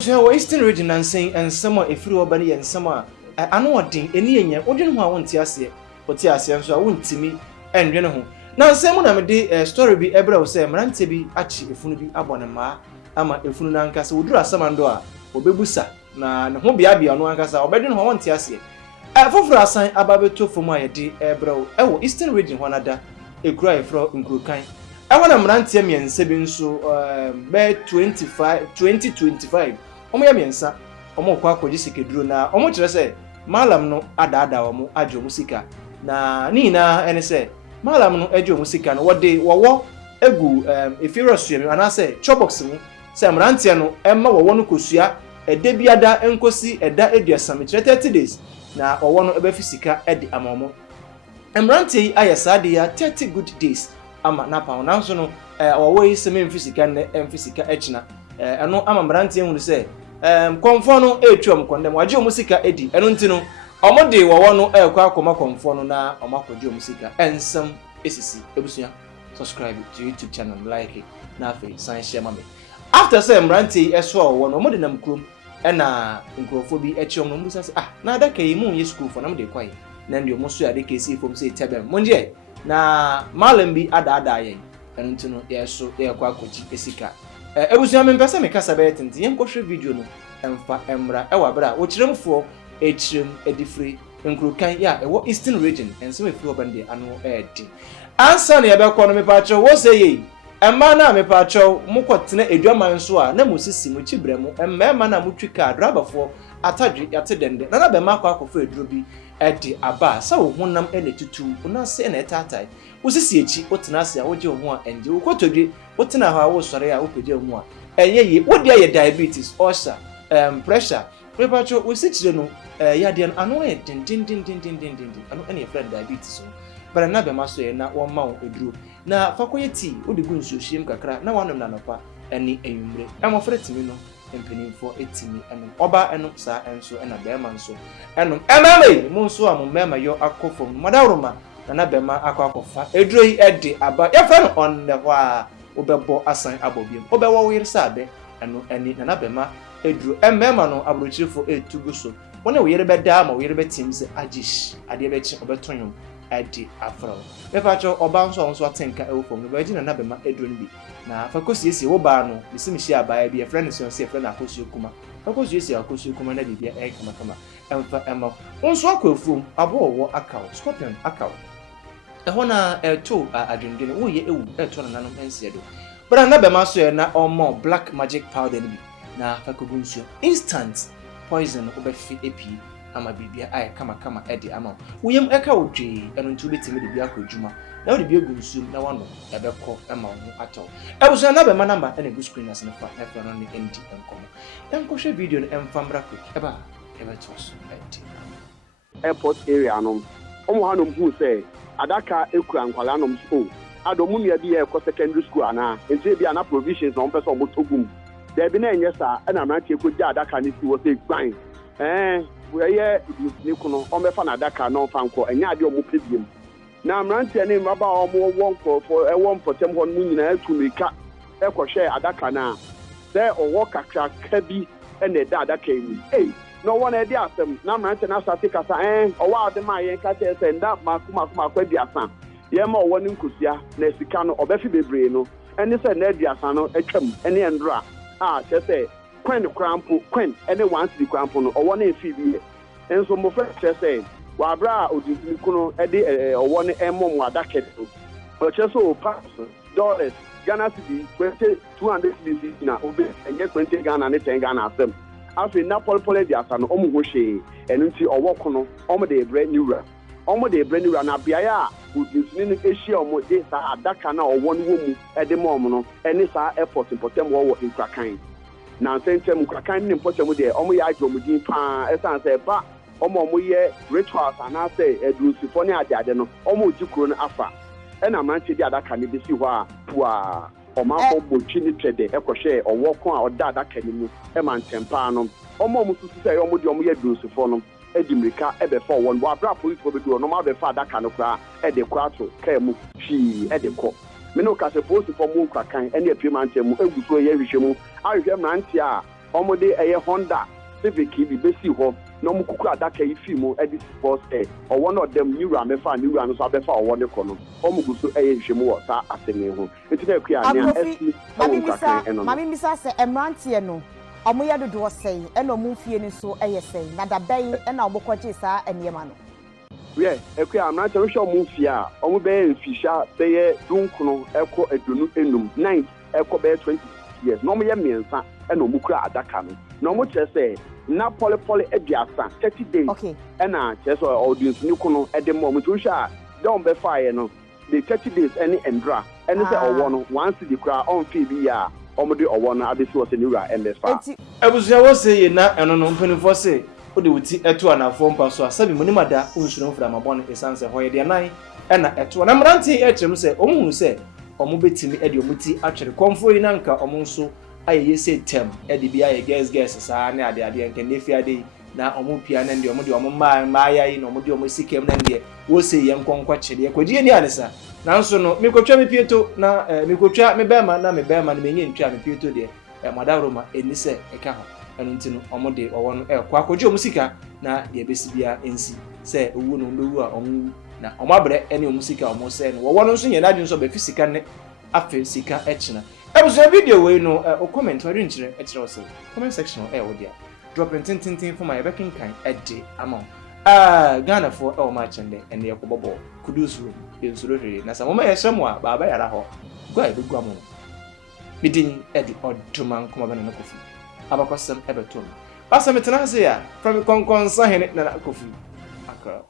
So Eastern region and saying and someone if you body and someone I know what thing any yen wouldn't want tiasia or tiasia so I wouldn't see me and you know. Now someone I'm a story be ever say Marante be actually if you be abonema ama if you nankasa would do some andoa or bebusa na won't be abi on wankasa or bedin want tiasia. For a sign about to for my day ebro Eastern region one other a cry from Nkrukan. I want a Marante me and Sebin so by 2025. Omo ya miensa omo kwa akwaji sikeduro na omo kire se malam no adaada omo ajo musika na ni na ene se malam no ajo musika no wode wowo egu efirious yemi ana se chobox mu se mrantie no emma wowo no kosua ede biada enkosi eda eduasam 30 days na wowo no eba fisika ede amomo mrantie ayesa de ya 30 good days ama na pa na so no wowo yi se me fisika na fisika echina eno ama mrantie hu se konfo no etwam kondem waje omusika edi eno ntino omode wowo no ekwa akoma konfo no na omakwaje omusika ensam esisi ebusuya subscribe to YouTube channel like na afi sign share mame after say mrantie eso wowo no omode nam krom ena nkrofo bi echiom no musa se na adaka yi mu ye school for na mde kwai na ndio muso ya deka esi fom se tebem monje na malam bi ada yen eno ntino yeso ekwa akwaji esika ebusuya me mpese me kasa be tenti yen kohwe video no emfa emra ewa bra wo kiremfo echirem edifri Nkrukan ya ewo Eastern region ense me firi obande ano edi ansa na yebekọ no me paacho wo sey emma na me paacho mukotena eduaman so a na musisi mu chibremu emma na mutwika drabafo atadwe yatedende na be makọ akọfo eduro bi edi aba sa wo honam ene tutu una se na etatai usisi echi otena ase a woje ho a enje wo kotodwe otena ha wo sore a wopeje ho a enye wo dia ye diabetes ulcer pressure prepacho usichire no yade ano e din ano ene friend diabetes so bara na be maso ye na wo ma wo eduro na fakoye ti odi gu nsuo hiem kakra na wanom na nopa ene enwumre emo fretimi no empenimfo etimi eno oba eno sa enso ena bema nso eno emame mu nso a mu mema yo akofom madawroma na bema akwakofa eduro yi ede aba ya fa no on the wa obebo asan abobiem obewo wir sabe eno eni na bema eduro emema no abrochirefo etugu so wona we yere beda ma we yere betimze agish ade be chi obetonyo ade afro me pacho oba nso atenka ewofom no baji na bema eduro nbi na fakosi esi wo ba no bisimishi abaya bi e friend so se friend akosu kuma fakosi esi akosu kuma na bibia e kama emfa emma nso akofum abowo akaw scorpion akaw ehona to adwendene wo ye ewu eto na nanom ense do bra na bema so na omo black magic powder ni na fakogunsu instant poison obefi epi ama bibia ay kama edi ama woyem eka wodwe eno ntu betimi de bia akwadwuma na wo de bia gunsu na wano ebekọ ama wo atọ ebuso na be ma number ene go screen as na fa efa no ne endi enkomo enkohwe video no emfamra quick eba tos edi airport area no omo hanom hu say adaka ekura nkwala nom so adomu nua bi e ko secondary school ana enti bia na provisions on person omo togum there be na enyesa na amrantie ko ja adaka ni si wo say gban we ye ni kuno o mefa na adaka no fa nko enya ade omo pediem na amrantie ni maba omo wonko for ewon potem hon mu nyina atumika ekohwe adaka na say owo kakra ka bi ene da adaka yi no one e dia asem na amrantie na start kasa owo ade ma yen ka che say nda makuma kwa bi asan ye ma owo ni nkosia na sika no obefi bebre no ene say na dia asan no atwam ene endra che say Quen crampo, Quen, any once the crampo, or one in Phoebe. And so my friend said, Wabra, Udikuno, Eddie, or one M1 Wadaket. But just so dollars, Ghana City, 200 cities now, and get 20 Ghana and 10 Ghana them. After Napoli Polidias and Omugoshe, and until a walk on Omade brand new rap. Omade brand new rap, Abia, who's in Asia or more days at Dakana or one woman at the moment, and it's our efforts in Potem War in Krakan. Na sentem Krakan ni potem de omo ya adwomudin pa esan se ba omo ye rituals ana se edusifo ne ade no omo jikuro no afa e na manche di adaka ne bisi ho a wa omafo bochi ni trede ekohwe owoko a oda adaka ni mu e mantempa no omo mususu se omo di omo ye edusifo no edimrika ebe for one wa bra police for be do no ma be fa adaka no kra e de kwato ka mu fi e de ko me no ka se post for mu Krakan ene apimanche mu eguso ye hwehwe mu ahwehwe mrantie a ọmọdé ẹyẹ Honda Civic bi besi hɔ na ɔmo kuku adaka yi fi mu ɛde sports ɔwɔ no ɔdɛm niwura mɛfa niwura no so abɛfa ɔwɔ ne kɔ no ɔmo gu so ɛyɛ nhwɛmu wɔ saa asɛm ho nti na ekuya nea ɛsi ɛwɔ nkakran ɛno mami misa sɛ mmeranteɛ no ɔmo yɛ dodoɔ sɛn ɛna ɔmo fie ne so ɛyɛ sɛn na dabɛn ɛna ɔmo kɔgye saa nneɛma no yɛ ekuya mmeranteɛ wohwɛ ɔmo fie a ɔmo bɛyɛ mfihya bɛyɛ dunkono ɛkɔ aduonu enum 9 ɛkɔ bɛyɛ 20 years na ɔmo yɛ mmiɛnsa ɛna ɔmo kura adaka no na ɔmo kyerɛ sɛ na polypoly aduasa 30 days ɛna kyerɛ sɛ audience ni kono ɛde mo mo tuhwa a da on be fire no the 30 days ɛne endra ɛne sɛ ɔwɔ no once the kura on fi bi ya ɔmo de ɔwɔ no abesi wɔ sɛ niwura ɛnde fa abusua wo se ye na ɛno no mpanifo se wo de wuti ɛto anafo mpa so asabi mo nimada unsuro mfra mabɔn esanse hɔ ye de nan ɛna ɛto na mranti ɛkyerem sɛ ɔmo hu sɛ ɔmo betimi ɛde ɔmo ti atwere konfo yi na nka ɔmo nso aye say term edi bia ye guess saa na ade nke nefi ade na omo pia na ndi omo de omo ma ya yi na omo de omo sikem na ndi wo say ye nkonkwa chede ye kwadi ni anesa nanso no mikotwa me pieto na mikotwa me bema na menye ntwa me pieto de madaroma eni se eka ho eno nti no omo de owo no kwa akogye omo sika na ye besi bia ensi se owu no mbewu a omo na omo abre ene omo sika omo se no wo no nso ye na adwun so be fisika ne afi sika echina ebuso video we no comment wa rinchire echire wose comment section wo dia drop tin for my backing kind ede amount Ghana for e o ma chende ene ye kobobo kudusu ensuro hwere na sa mama ye hyemu a baba yara ho gwa e begwa mo midin ede oduman kuma bana na Kofi abakosem ebetom asa metena se ya from konkon sa hene na Kofi akra